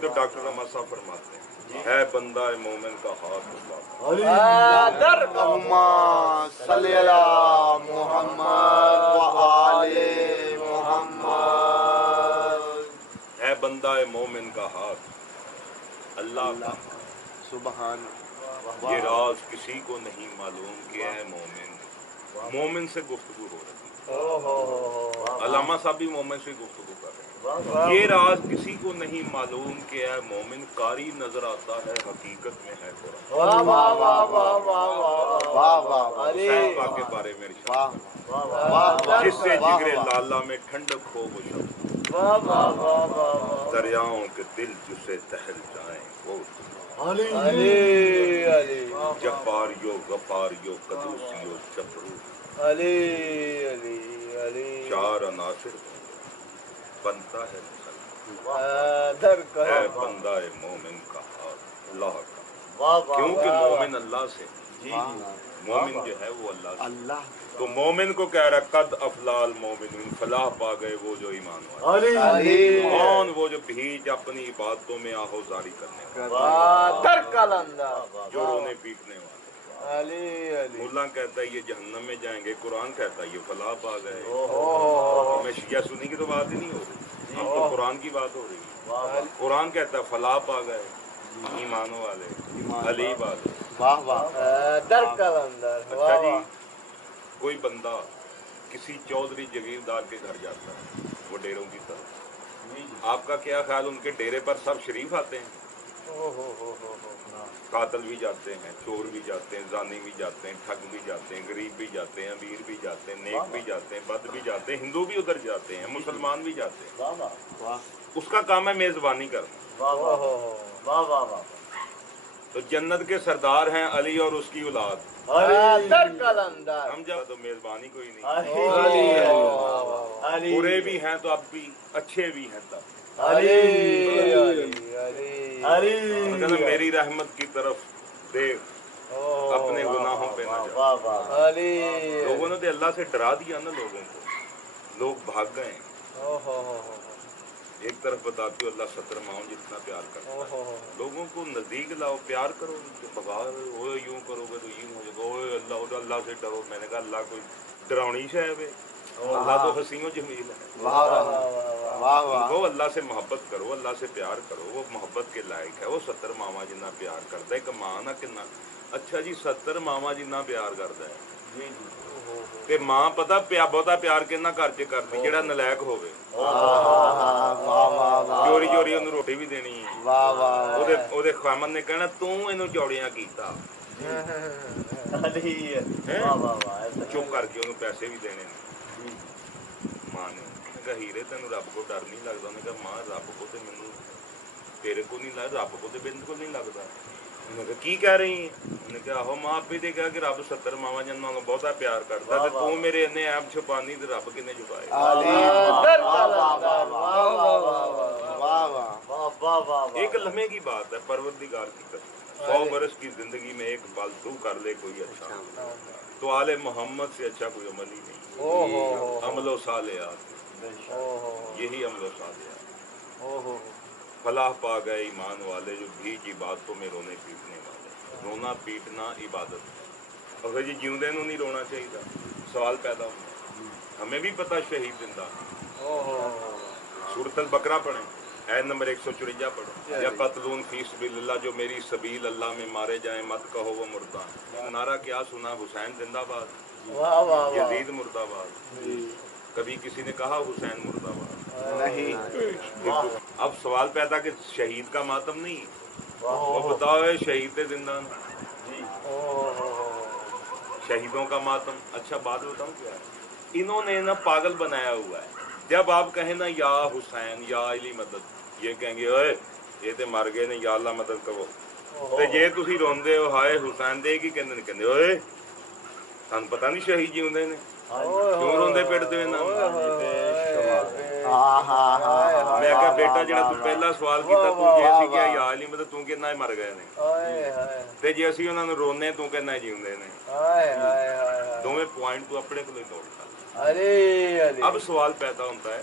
تو ڈاکٹر رحمت صاحب فرماتے ہیں ہے بندہ مومن کا ہاتھ اللہ صلی اللہ محمد و آل محمد. ہے بندہ مومن کا ہاتھ اللہ کا. سبحان. یہ راز کسی کو نہیں معلوم کہ اے مومن. مومن سے گفتگو ہو رہی ہے. علامہ صاحب بھی مومن سے گفتگو کر رہے ہیں. یہ راز کسی کو نہیں معلوم کہ اے مومن قاری نظر آتا ہے حقیقت میں ہے قرآن. حسین پاک کے بارے میں ارشاد جس سے جگرے لالا میں ٹھنڈک ہو وہ شب دریاؤں کے دل جسے تہل جائیں وہ جباریو غفاریو قدوسیو چپرو چار عناصر بنتا ہے اے بندہ مومن کا ہاتھ اللہ کا. کیونکہ مومن اللہ سے مومن جو ہے وہ اللہ سے. تو مومن کو کہہ رہا قد افلال مومنون فلاح پا گئے وہ جو ایمان والے. کون وہ جو بھیج اپنی عبادتوں میں آہوزاری کرنے والے جو رونے پیٹنے والے. مولا کہتا ہے یہ جہنم میں جائیں گے. قرآن کہتا ہے یہ فلاح پا گئے. میں شیعہ سنی کی تو بات ہی نہیں ہو رہی. اب تو قرآن کی بات ہو رہی ہے. قرآن کہتا ہے فلاح پا گئے ایمانوں والے علی والے. اچھا جی کوئی بندہ کسی چودھری جگیردار کے گھر جاتا ہے وہ ڈیروں کی طرف. آپ کا کیا خیال ان کے ڈیرے پر سب شریف آتے ہیں؟ قاتل بھی جاتے ہیں, چور بھی جاتے ہیں, زانی بھی جاتے ہیں, ٹھگ بھی جاتے ہیں, غریب بھی جاتے ہیں, امیر بھی جاتے ہیں, نیک بھی جاتے ہیں, بد بھی جاتے ہیں, ہندو بھی ادھر جاتے ہیں, مسلمان بھی جاتے ہیں. اس کا کام ہے میزبانی کرنا. تو جنت کے سردار ہیں علی اور اس کی اولاد. ہم جب تو میزبانی کوئی نہیں. برے بھی ہیں تو اب بھی اچھے بھی ہیں تب. میری رحمت کی طرف دیکھ اپنے گناہوں پہ نہ جا. لوگوں نے تو اللہ سے ڈرا دیا نا لوگوں کو. لوگ بھاگ گئے. ایک طرف بتاتے ہو اللہ 70 ماؤں جتنا پیار کرتا ہے. لوگوں کو نزدیک لاؤ پیار کرو. بغار ہوئے یوں کرو گے تو یوں ہو جائے گا. اللہ سے ڈرو. میں نے کہا اللہ کوئی ڈراؤنی سے ہے. اللہ تو حسین و جمیل ہے. وہ اللہ سے محبت کرو, اللہ سے پیار کرو. وہ محبت کے لائق ہے. وہ 70 ماما جنہ پیار کرتا ہے. ایک ماں نہ کنا. اچھا جی 70 ماما جنہ پیار کرتا ہے تے ماں پتا بہتا پیار کہنا گھر چ کرتی جہاں نلائق ہوے. چوری چوری انہوں روٹی بھی دینی. وہ خامن نے کہنا توں چوڑیاں کیتا. چپ کر کے انہوں پیسے بھی دینے. ماں نے کہا ہیرے تینوں رب کو ڈر نہیں لگتا. انہیں کہا ماں رب کو تو مینوں تیرے کو نہیں لگتا, رب کو تو بالکل نہیں لگتا. انہوں نے کہا کی کہہ رہی ہیں؟ انہوں نے کہا آہو ماں آپ ہی نے کہا کہ رب 70 ماواں جنہاں نوں بہتا پیار کرتا ہے تو میرے انے ایب چھپانی تو رب کنے چھپائے. ایک لمحے کی بات ہے پروردگار کی قسم. 100 برس کی زندگی میں ایک پل تو کر لے کوئی اچھا تو آل محمد سے اچھا کوئی عمل ہی نہیں. عمل و صالحات یہی عمل و صالحات. فلاح پا گئے ایمان والے جو بھیج عبادتوں میں رونے پیٹنے والے. رونا پیٹنا عبادت. اگر جی جیوندے نوں نہیں رونا چاہیے. سوال پیدا ہوتا ہے. ہمیں بھی پتہ شہید زندہ. سورۃ البقرہ پڑھیں آیت نمبر 154 پڑھو. یا قتلون فی سبیل اللہ جو میری سبیل اللہ میں مارے جائیں مت کہو وہ مردہ. نعرہ کیا سنا؟ حسین زندہ باد, یزید مردہ باد. کبھی کسی نے کہا حسین مردہ باد؟ نہیں. اب سوال پیدا کہ شہید کا ماتم نہیں. وہ بتاؤ شہید زندہ شہیدوں کا ماتم. اچھا بات بتاؤں کیا ہے انہوں نے نا پاگل بنایا ہوا ہے. جب آپ کہیں نا یا حسین یا علی مدد یہ کہیں گے اوئے یہ تے مر گئے نے یا اللہ مدد کرو. تے جے تسی روندے ہو ہائے حسین دے کی کہندے اوئے تھانوں پتہ نہیں شہید جیوندے نے کیوں روندے پڑدے ہو انہاں. میں کہا بیٹا جڑا تو پہلا سوال کیتا تو جے اسی کیا یا علی مدد تو کہنا مر گئے نے تے جے اسی انہاں نوں رونے تو کہنا جیوندے نے. دوویں پوائنٹ تو اپنے کو توڑتا. اب سوال پیدا ہوتا ہے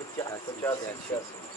85-86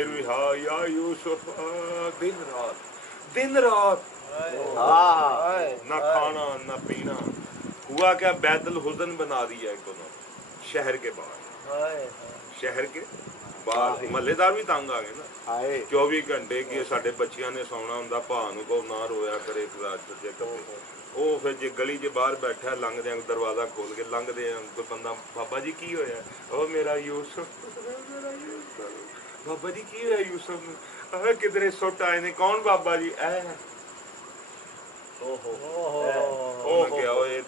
پھر بھی ہاں یا یوسف دن رات نہ کھانا نہ پینا ہوا کیا بیت الحزن بنا دیا ایک انہوں نے شہر کے باہر شہر کے باہر محلے دار بھی تنگ آ گئے نا 24 گھنٹے کی ساڈے بچیاں نے سونا ہوں بھا نو کو نہ رویا کرے وہ پھر جی گلی چ باہر بیٹھا لنگ دیا دروازہ کھول کے لنگ دیا کوئی بندہ بابا جی کی ہویا او میرا یوسف بابا جی کی ہوا یوسف کدھر سٹ آئے نے کون بابا جی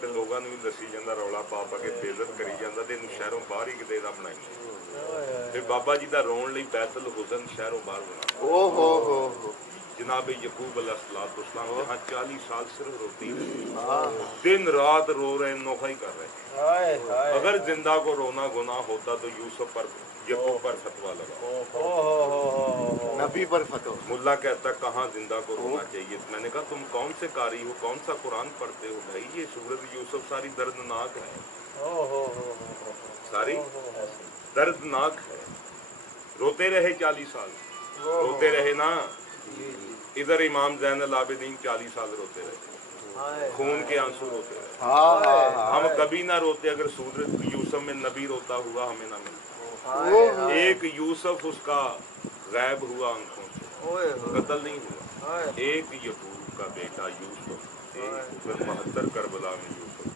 لوگوں نے بھی دسی جانا رولا پا پا کے بےزت کری جانا تو یہ شہروں باہر ہی کتنے بنائی پھر بابا جی کا رون لی بیت الحزن شہروں باہر بنا جناب یعقوب علیہ السلام جہاں 40 سال صرف روتی دن رات رو رہے نوحہ ہی کر رہے اگر زندہ کو رونا گناہ ہوتا تو یوسف پر یعقوب پر فتویٰ لگا نبی پر فتویٰ ملا کہتا کہاں زندہ کو رونا چاہیے میں نے کہا تم کون سے قاری ہو کون سا قرآن پڑھتے ہو بھائی یہ سورۃ یوسف ساری دردناک ہے ساری دردناک ہے روتے رہے 40 سال روتے رہے نا ادھر امام زین العابدین 40 سال روتے رہے خون کے آنسو روتے رہے ہم کبھی نہ روتے اگر سورۃ یوسف میں نبی روتا ہوا ہمیں نہ ملتا ایک یوسف اس کا غائب ہوا آنکھوں سے قتل نہیں ہوا ایک یعقوب کا بیٹا یوسف 72 کربلا میں یوسف